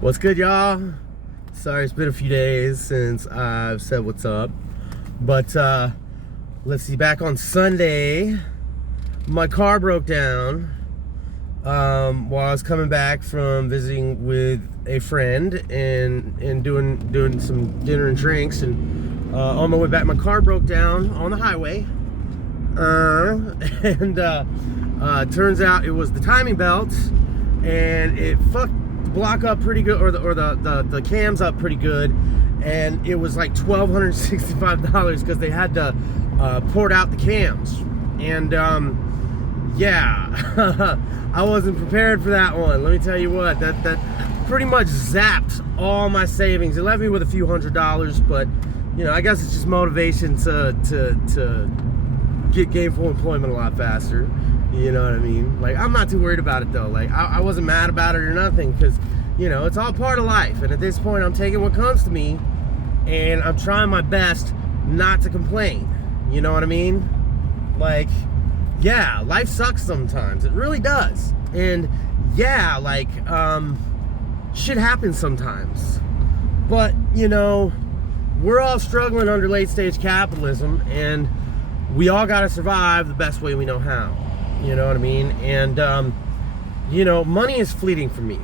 What's good, y'all? Sorry, it's been a few days since I've said what's up. But let's see, back on Sunday, my car broke down while I was coming back from visiting with a friend and doing some dinner and drinks. And on my way back, my car broke down on the highway. Turns out it was the timing belt, and it fucked the block up pretty good, or the cams up pretty good, and it was like $1,265 because they had to port out the cams. And yeah, I wasn't prepared for that one. Let me tell you what, that pretty much zapped all my savings. It left me with a few $100s, but you know, I guess it's just motivation to get gainful employment a lot faster. You know what I mean? Like, I'm not too worried about it though. Like, I wasn't mad about it or nothing, because you know, it's all part of life. And at this point, I'm taking what comes to me, and I'm trying my best not to complain. You know what I mean? Like, yeah, life sucks sometimes. It really does. And yeah, like, shit happens sometimes. But, you know, we're all struggling under late stage capitalism, and we all got to survive the best way we know how. You know what I mean? And, you know, money is fleeting for me.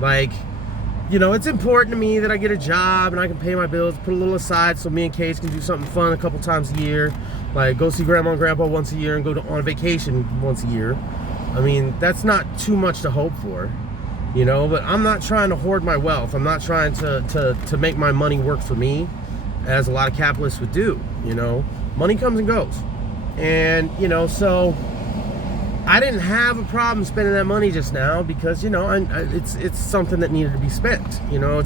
Like, you know, it's important to me that I get a job and I can pay my bills, put a little aside so me and Case can do something fun a couple times a year. Like, go see Grandma and Grandpa once a year and go on a vacation once a year. I mean, that's not too much to hope for, you know, but I'm not trying to hoard my wealth. I'm not trying to make my money work for me, as a lot of capitalists would do, you know. Money comes and goes. And, you know, so I didn't have a problem spending that money just now because, you know, it's something that needed to be spent. You know,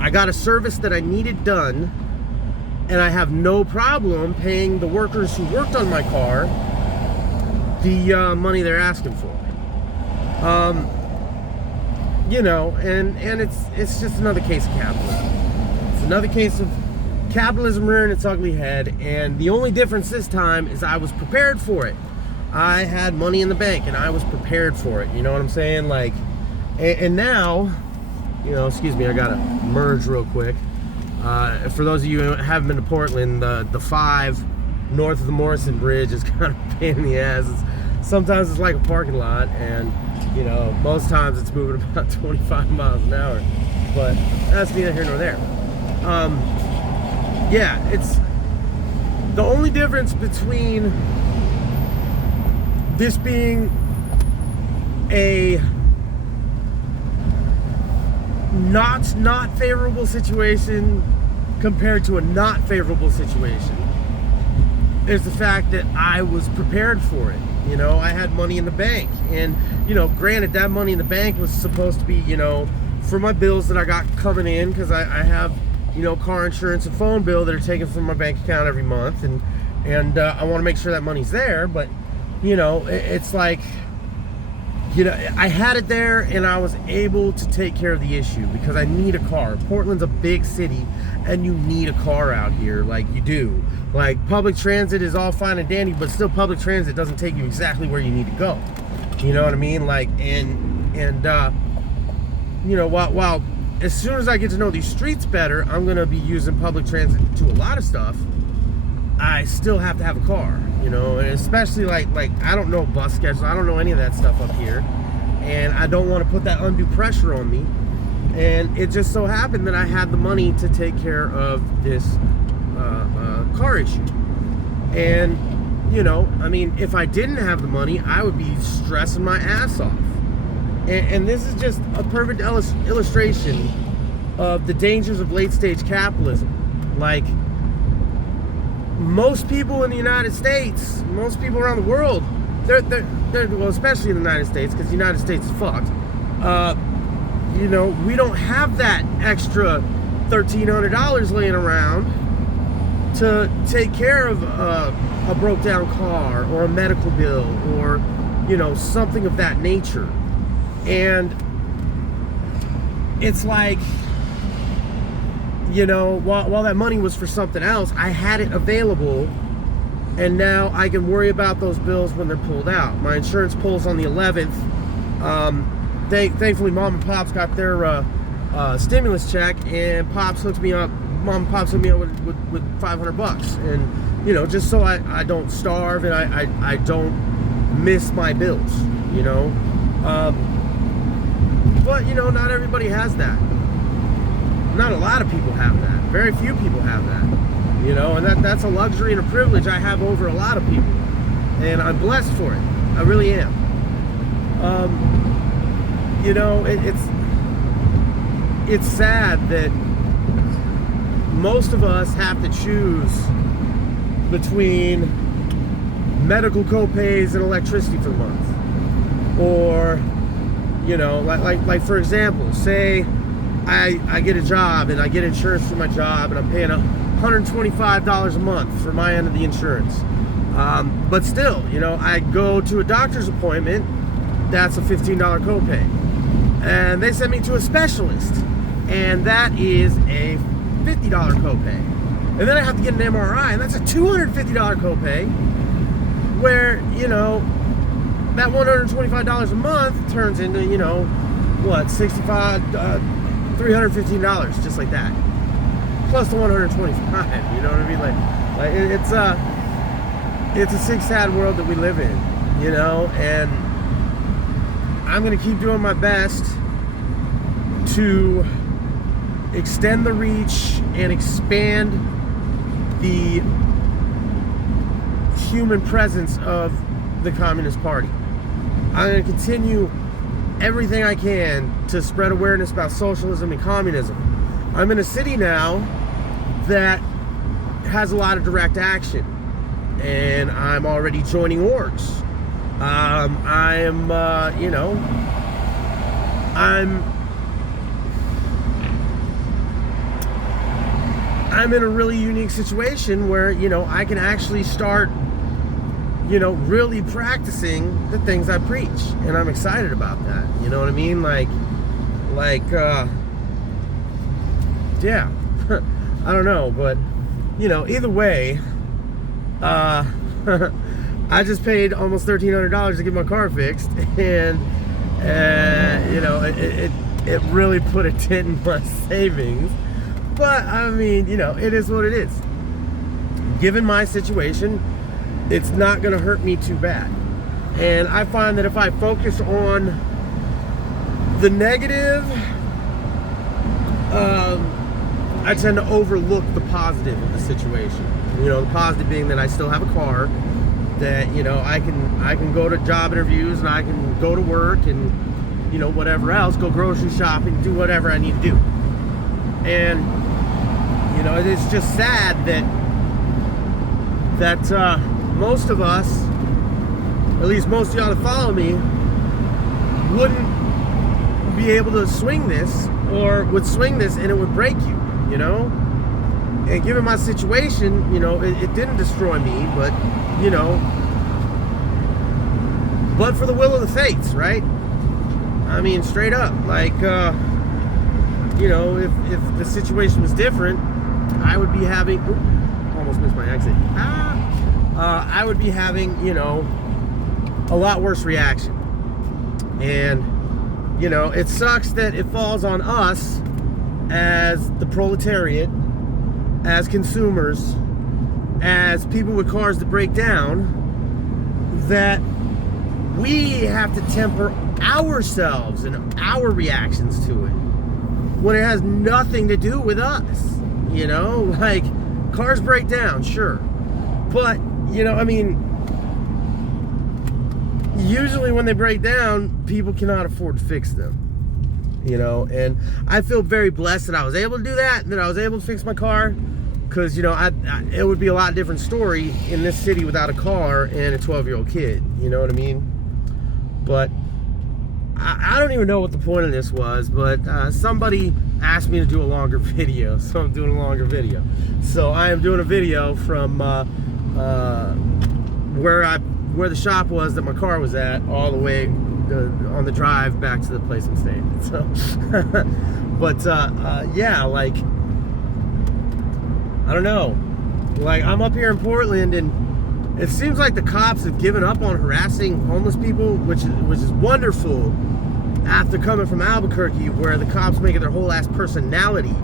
I got a service that I needed done, and I have no problem paying the workers who worked on my car the money they're asking for. You know, and it's just another case of capitalism. It's another case of capitalism rearing its ugly head, and the only difference this time is I was prepared for it. I had money in the bank, and I was prepared for it. You know what I'm saying? Like, and now, you know, excuse me, I gotta merge real quick. For those of you who haven't been to Portland, the 5 north of the Morrison Bridge is kind of a pain in the ass. Sometimes it's like a parking lot, and you know, most times it's moving about 25 miles an hour. But that's neither here nor there. Yeah, it's the only difference between this being a not favorable situation compared to a not favorable situation is the fact that I was prepared for it. You know, I had money in the bank, and you know, granted, that money in the bank was supposed to be, you know, for my bills that I got coming in, because I have, you know, car insurance and phone bill that are taken from my bank account every month, and I want to make sure that money's there. But you know, it's like, you know, I had it there, and I was able to take care of the issue because I need a car. Portland's a big city, and you need a car out here, like you do. Like, public transit is all fine and dandy, but still, public transit doesn't take you exactly where you need to go. You know what I mean? Like, and you know, while as soon as I get to know these streets better, I'm gonna be using public transit to a lot of stuff. I still have to have a car, you know, and especially like I don't know bus schedules, I don't know any of that stuff up here, and I don't want to put that undue pressure on me. And it just so happened that I had the money to take care of this car issue. And you know, I mean, if I didn't have the money, I would be stressing my ass off. And this is just a perfect illustration of the dangers of late stage capitalism. Like, most people in the United States, most people around the world, they're well, especially in the United States, because the United States is fucked. You know, we don't have that extra $1,300 laying around to take care of a broke down car or a medical bill or, you know, something of that nature. And it's like, you know, while that money was for something else, I had it available, and now I can worry about those bills when they're pulled out. My insurance pulls on the 11th. thankfully, Mom and Pops got their stimulus check, and Mom and Pops hooked me up with $500, and you know, just so I don't starve and I don't miss my bills, you know. But you know, not everybody has that. Not a lot of people have that. Very few people have that, you know, and that's a luxury and a privilege I have over a lot of people, and I'm blessed for it. I really am. You know, it's sad that most of us have to choose between medical copays and electricity for the month, or you know, like for example, say I get a job and I get insurance for my job, and I'm paying $125 a month for my end of the insurance. But still, you know, I go to a doctor's appointment, that's a $15 copay. And they send me to a specialist, and that is a $50 copay. And then I have to get an MRI, and that's a $250 copay, where, you know, that $125 a month turns into, you know, what, $315, just like that. Plus the 125, you know what I mean? Like it's a sick, sad world that we live in, you know, and I'm gonna keep doing my best to extend the reach and expand the human presence of the Communist Party. I'm gonna continue everything I can to spread awareness about socialism and communism. I'm in a city now that has a lot of direct action, and I'm already joining orgs. I am, you know, I'm in a really unique situation where, you know, I can actually start, you know, really practicing the things I preach, and I'm excited about that. You know what I mean? Yeah, I don't know, but you know, either way, I just paid almost $1,300 to get my car fixed, and you know, it really put a dent in my savings. But I mean, you know, it is what it is. Given my situation, it's not going to hurt me too bad. And I find that if I focus on the negative, I tend to overlook the positive of the situation. You know, the positive being that I still have a car, that, you know, I can go to job interviews, and I can go to work, and, you know, whatever else, go grocery shopping, do whatever I need to do. And, you know, it's just sad that most of us, at least most of y'all that follow me, wouldn't be able to swing this, or would swing this and it would break you, you know? And given my situation, you know, it didn't destroy me, but, you know, but for the will of the fates, right? I mean, straight up, like, you know, if the situation was different, I would be having, almost missed my exit. I would be having, you know, a lot worse reaction. And, you know, it sucks that it falls on us as the proletariat, as consumers, as people with cars that break down, that we have to temper ourselves and our reactions to it when it has nothing to do with us. You know, like, cars break down, sure, but, you know, I mean, usually when they break down, people cannot afford to fix them, you know. And I feel very blessed that I was able to do that I was able to fix my car, because, you know, it would be a lot different story in this city without a car and a 12-year-old kid, you know what I mean? But I don't even know what the point of this was, but somebody asked me to do a longer video, so I'm doing a longer video. So I am doing a video from where the shop was that my car was at, all the way on the drive back to the place I'm staying. So, but yeah, like, I don't know. Like, I'm up here in Portland, and it seems like the cops have given up on harassing homeless people, which is wonderful after coming from Albuquerque, where the cops make it their whole ass personality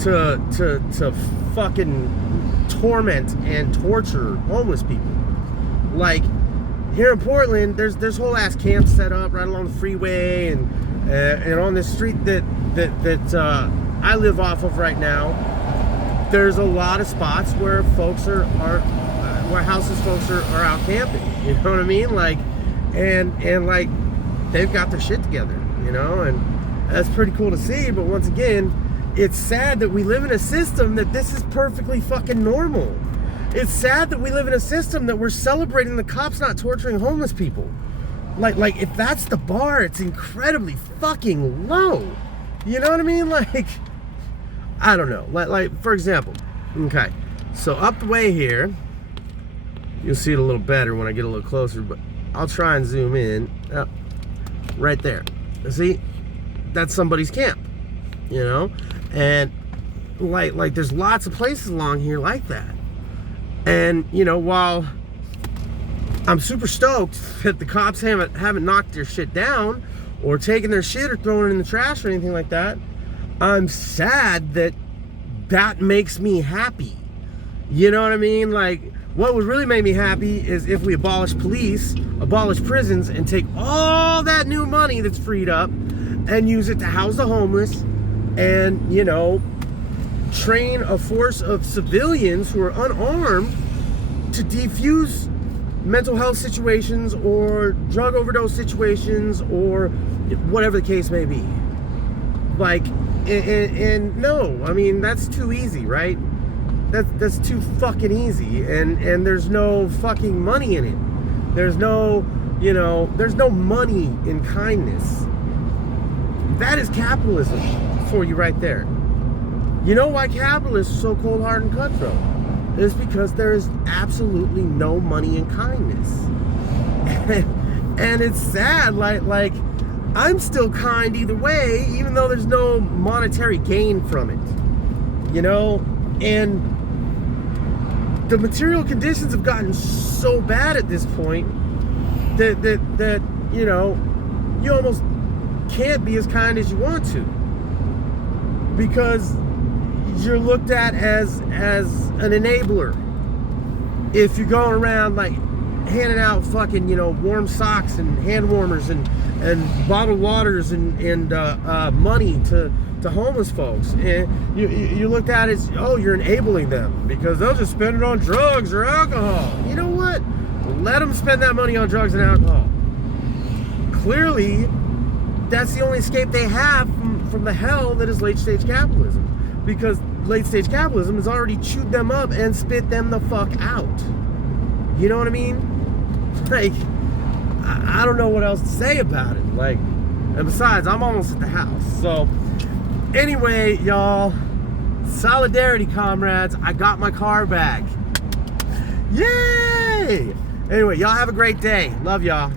to fucking torment and torture homeless people. Like here in Portland, there's whole ass camps set up right along the freeway and on this street that I live off of right now. There's a lot of spots where folks are where houseless folks are out camping. You know what I mean? Like, and like they've got their shit together, you know, and that's pretty cool to see. But once again, it's sad that we live in a system that this is perfectly fucking normal. It's sad that we live in a system that we're celebrating the cops not torturing homeless people. Like if that's the bar, it's incredibly fucking low. You know what I mean? Like, I don't know. Like for example, okay, so up the way here, you'll see it a little better when I get a little closer, but I'll try and zoom in. Oh, right there. See, that's somebody's camp, you know, and like there's lots of places along here like that. And you know, while I'm super stoked that the cops haven't knocked their shit down or taken their shit or thrown it in the trash or anything like that, I'm sad that makes me happy. You know what I mean? Like, what would really make me happy is if we abolish police, abolish prisons, and take all that new money that's freed up and use it to house the homeless and, you know, train a force of civilians who are unarmed to defuse mental health situations or drug overdose situations or whatever the case may be. Like, and no, I mean, that's too easy, right? That's too fucking easy, and there's no fucking money in it. There's no, you know, there's no money in kindness. That is capitalism for you right there. You know why capitalists are so cold-hearted and cutthroat? It's because there is absolutely no money in kindness. And it's sad, like I'm still kind either way, even though there's no monetary gain from it. You know, and the material conditions have gotten so bad at this point that you know, you almost can't be as kind as you want to, because you're looked at as an enabler if you're going around like handing out fucking, you know, warm socks and hand warmers and bottled waters and money to homeless folks, and you're looked at as, oh, you're enabling them because they'll just spend it on drugs or alcohol. You know what? Let them spend that money on drugs and alcohol. Clearly, that's the only escape they have from the hell that is late-stage capitalism, because late-stage capitalism has already chewed them up and spit them the fuck out. You know what I mean? Like, I don't know what else to say about it. Like, and besides, I'm almost at the house. So, anyway, y'all, solidarity, comrades. I got my car back. Yay! Anyway, y'all have a great day. Love y'all.